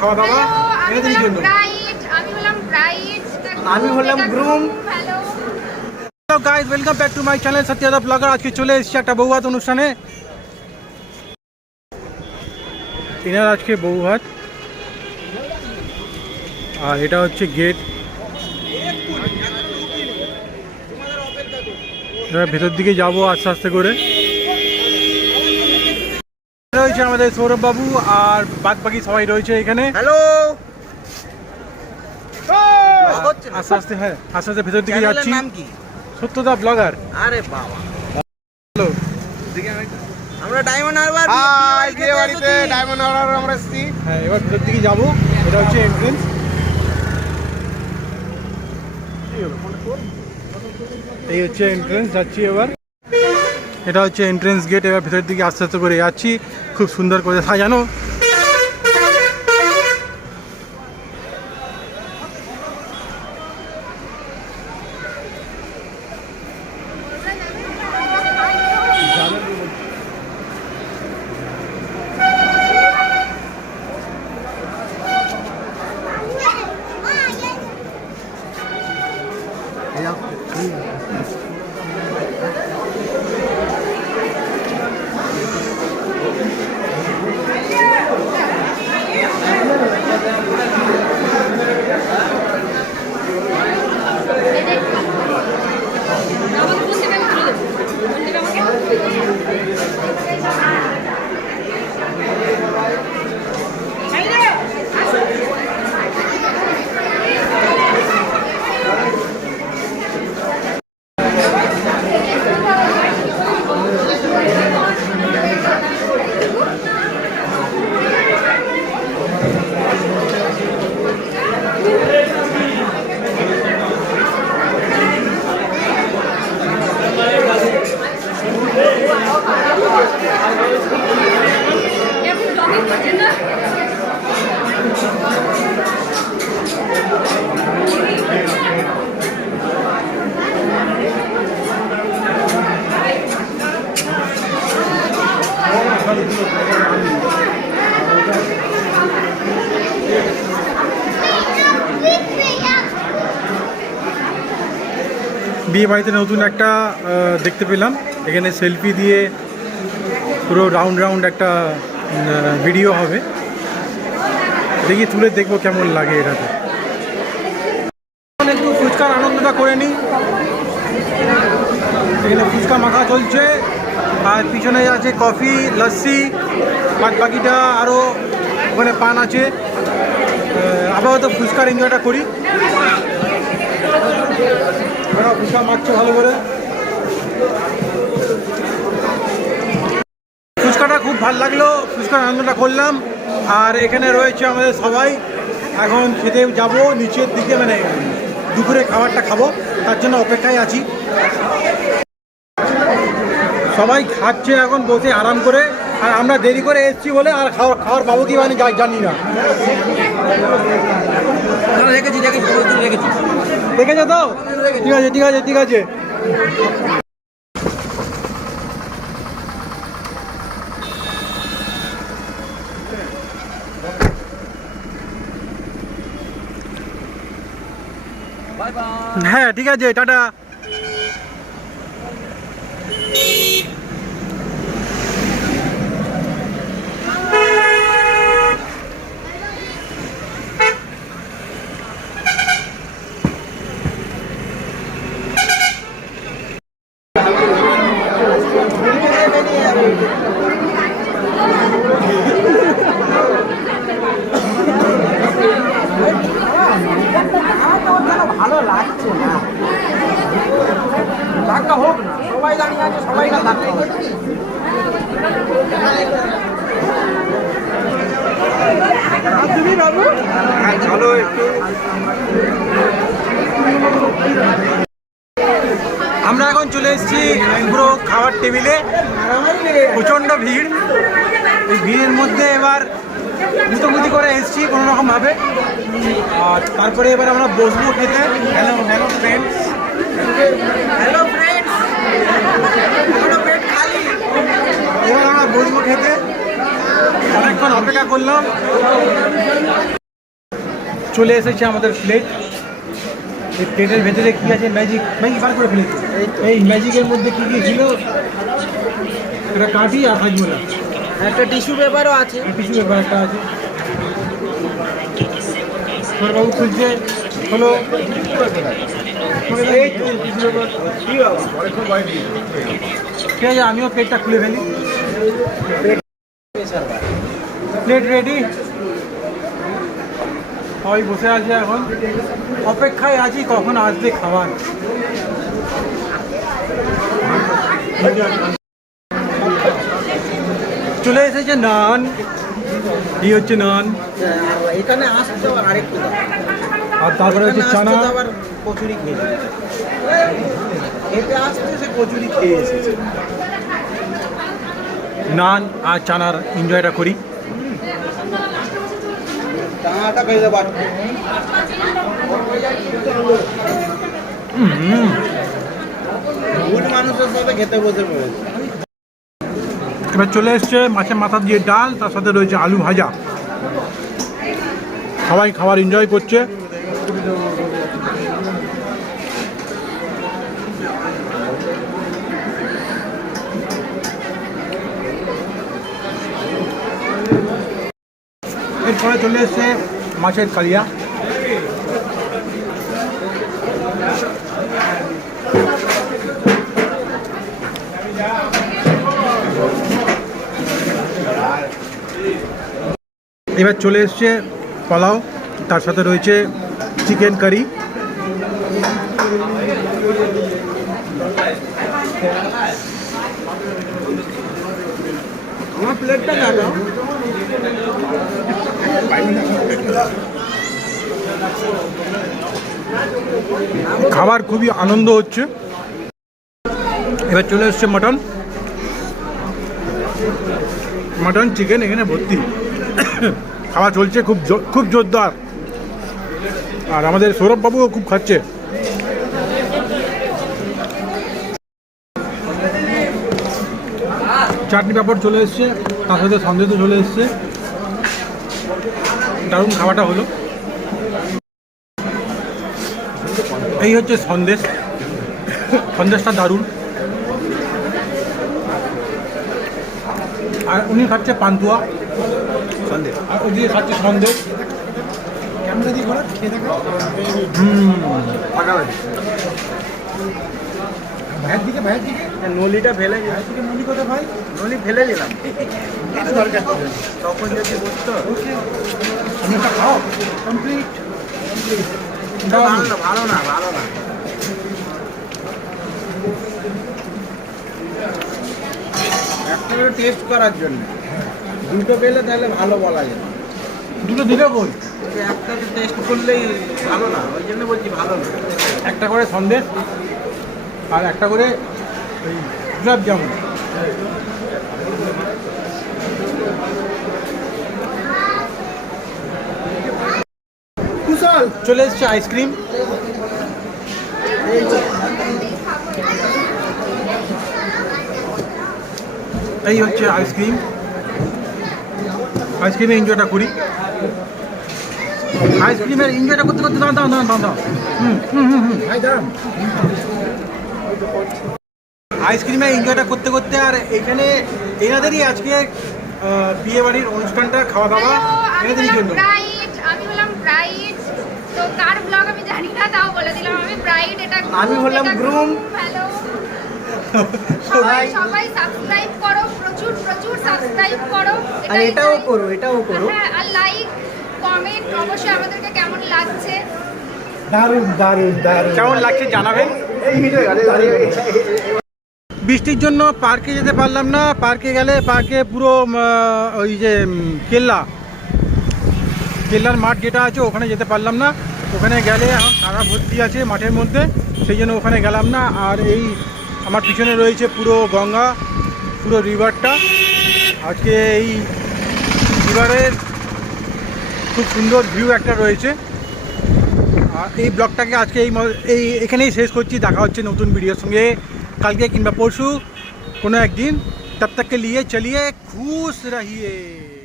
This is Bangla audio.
খাওয়া দাওয়া এদের জন্য। আমি হলাম groom. Hello guys, welcome back to my channel Satyada blogger. আজকে চলে এসেছি একটা বৌভাত অনুষ্ঠানে। এনার আজকে বৌভাত, আর এটা হচ্ছে গেট। এবার ভেতর দিকে যাবো আস্তে আস্তে করে। রয়েছে আমাদের সৌরভ বাবু আর বাদ বাকি সবাই রয়েছে এখানে। হ্যালো, আস্তে আস্তে, হ্যাঁ আস্তে আস্তে ভেতর দিকে যাচ্ছি। নাম কি? সত্যদা ব্লগার। আরে বাবা, হ্যালো, আমরা ডায়মন্ড হারবার বিয়ে বাড়িতে ডায়মন্ড হারবার আমরা এসেছি। হ্যাঁ এবার ভেতর দিকে যাবো। এটা হচ্ছে এন্ট্রেন্স। এই হচ্ছে এন্ট্রেন্স, যাচ্ছি এবার। এটা হচ্ছে এন্ট্রেন্স গেট। এবার ভেতর দিকে আস্তে আস্তে করে যাচ্ছি। খুব সুন্দর করে সাজানো। বিয়ে বাড়িতে নতুন একটা দেখতে পেলাম। এখানে সেলফি দিয়ে পুরো রাউন্ড রাউন্ড একটা ভিডিও হবে। দেখি তুলে দেখবো কেমন লাগে এটাতে। একটু ফুচকার আনন্দটা করে নিই। এখানে ফুচকা মাখা চলছে, আর পিছনে আছে কফি, লস্যি, বাদ বাকিটা আরও ওখানে পান আছে। আপাতত ফুচকার এনজয়টা করি। ফুচকা মাখছে ভালো করে। ফুচকাটা খুব ভালো লাগলো, ফুচকার আনন্দটা করলাম। আর এখানে রয়েছে আমাদের সবাই। এখন খেতে যাব নিচের দিকে, মানে দুপুরে খাবারটা খাবো, তার জন্য অপেক্ষায় আছি। সবাই খাচ্ছে এখন বসে আরাম করে, আর আমরা দেরি করে এসেছি বলে আর খাওয়ার পাবো কি মানে জানি না। দেখেছো তো? ঠিক আছে ঠিক আছে ঠিক আছে। হ্যাঁ ঠিক আছে, টাটা। ভালো লাগছে না, ধাক্কা হোক না, সবাই দাঁড়িয়ে আছে, সবাই না ধাক্কা হোক। তুমি বাবু চলো একটু। আমরা এখন চলে এসেছি পুরো খাওয়ার টেবিলে। প্রচণ্ড ভিড়। এই ভিড়ের মধ্যে এবার মুতোমুতি করে এসেছি কোনো রকমভাবে। আর তারপরে এবার আমরা বসবো খেতে। Hello hello friends, hello friends, পেট খালি। এবার আমরা বসবো খেতে। অনেকক্ষণ অপেক্ষা করলাম। চলে এসেছে আমাদের প্লেট। এই প্লেটের ভেতরে কী আছে? ম্যাজিক বার করে ফেলেছে। এই ম্যাজিকের মধ্যে কী কী ছিল? একটা কাঠি আর হাজমোলা, একটা টিস্যু পেপারও আছে। কিছু ব্যাপার একটা আছে। বাবু খুলছে, হলো ঠিক আছে, আমিও প্লেটটা খুলে ফেলি। প্লেট রেডি, সবাই বসে আছে এখন, অপেক্ষায় আছি কখন আসবে খাবার। চলে এসেছে নান, এই হচ্ছে নান, এখানে আসতে আরেকটু আর তারপরে হচ্ছে চানা। আবার কচুরি খেয়েছে, এতে আসতে সে কচুরি খেয়ে এসেছে। নান আর চানার এনজয়টা করি। চানাটা খেয়ে দেবো। ভুল মানুষের সাথে খেতে বসে পড়েছে। এবার চলে এসছে মাছের মাথা দিয়ে ডাল, তার সাথে রয়েছে আলু ভাজা। সবাই খাবার এনজয় করছে। এরপরে চলে এসছে মাছের কালিয়া। এবার চলে এসছে পোলাও, তার সাথে রয়েছে চিকেন কারি। আমার প্লেটটা না দাও। খাবার খুবই আনন্দ হচ্ছে। এবার চলে এসছে মটন, মটন চিকেন এখানে ভর্তি। খাওয়া চলছে খুব জোরদার। আর আমাদের সৌরভবাবুও খুব খাচ্ছে। চাটনি পাঁপড় চলে এসছে, তার সাথে সন্দেশ চলে এসছে। দারুণ খাওয়াটা হলো। এই হচ্ছে সন্দেশ, সন্দেশটা দারুণ। আর উনি খাচ্ছে পান্তুয়া, আর ওদিকে খাচ্ছে সন্দেশ। ভাইয়ের দিকে নলিটা ফেলে নলি কোথায় ভাই? নলি ফেলে দিলাম দরকার তখন যদি বসতো। আমি একটা খাও কমপ্লিট। ভালো না ভালো না। একটা টেস্ট করার জন্য দুটো পেলে তাহলে ভালো বলা যায়। দুটো দিলে বল, একটা টেস্ট করলেই ভালো না, ওই জন্য বলছি ভালো না। একটা করে সন্দেশ আর একটা করে ওই গোলাপ জামুন। কুশল চলে এসছে আইসক্রিম। এই হচ্ছে আইসক্রিম, আইসক্রিমের এনজয়টা করি। আইসক্রিমের এনজয়টা করতে করতে দাও দাও দাও দাও দাও আইসক্রিমের এনজয়টা করতে করতে। আর এখানে এনাদেরই আজকে বিয়ে বাড়ির অনুষ্ঠানটা, খাওয়া দাওয়া এনাদেরই জন্য। আমি হলাম ব্রাইড, তো কার ব্লগ আমি জানি না, তাও বলে দিলাম আমি ব্রাইড। এটা আমি হলাম গ্রুম। হ্যালো সবাই সাবস্ক্রাইব করো, প্রচুর প্রচুর সাবস্ক্রাইব করো। আর এটাও করো, এটাও করো। হ্যাঁ, আর লাইক কমেন্ট অবশ্যই আমাদেরকে কেমন লাগছে। দারুণ দারুণ দারুণ কেমন লাগছে জানাবেন। বৃষ্টির জন্য পার্কে যেতে পারলাম না। পার্কে গেলে পার্কে পুরো ওই যে কেল্লার মাঠ যেটা আছে ওখানে যেতে পারলাম না। ওখানে গেলে এখন সারা ভর্তি আছে মাঠের মধ্যে, সেই জন্য ওখানে গেলাম না। আর এই আমার পিছনে রয়েছে পুরো গঙ্গা, পুরো রিভারটা। আজকে এই রিভারের খুব সুন্দর ভিউ একটা রয়েছে। আর এই ব্লগটাকে আজকে এখানেই শেষ করছি। দেখা হচ্ছে নতুন ভিডিওর সঙ্গে কালকে কিংবা পরশু কোনো একদিন। तब तक के लिए चलिए खुश रहिए।